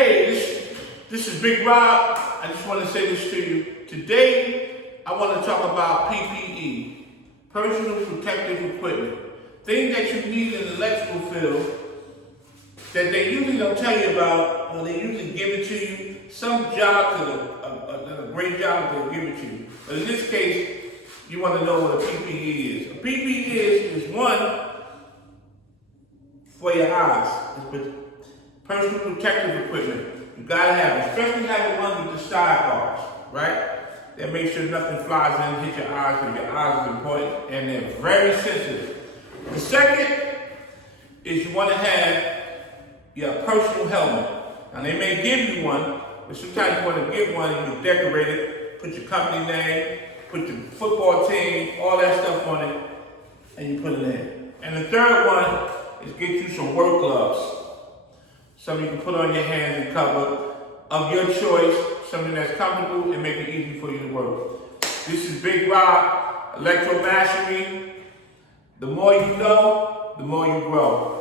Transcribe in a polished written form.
Hey, this is Big Rob. I just want to say this to you. Today, I want to talk about PPE, personal protective equipment. Things that you need in the electrical field that they usually don't tell you about, or they usually give it to you. Some jobs are a great job, they'll give it to you. But in this case, you want to know what a PPE is. A PPE is one for your eyes. It's personal protective equipment. You gotta have it, especially have the ones with the side bars, right? That make sure nothing flies in and hit your eyes, because your eyes are important and they're very sensitive. The second is you want to have your personal helmet. Now they may give you one, but sometimes you want to get one and you decorate it, put your company name, put the football team, all that stuff on it, and you put it in. And the third one is get you some work gloves. Something you can put on your hands and cover of your choice, something that's comfortable and make it easy for you to work. This is Big Rob, Electro Mastery. The more you know, the more you grow.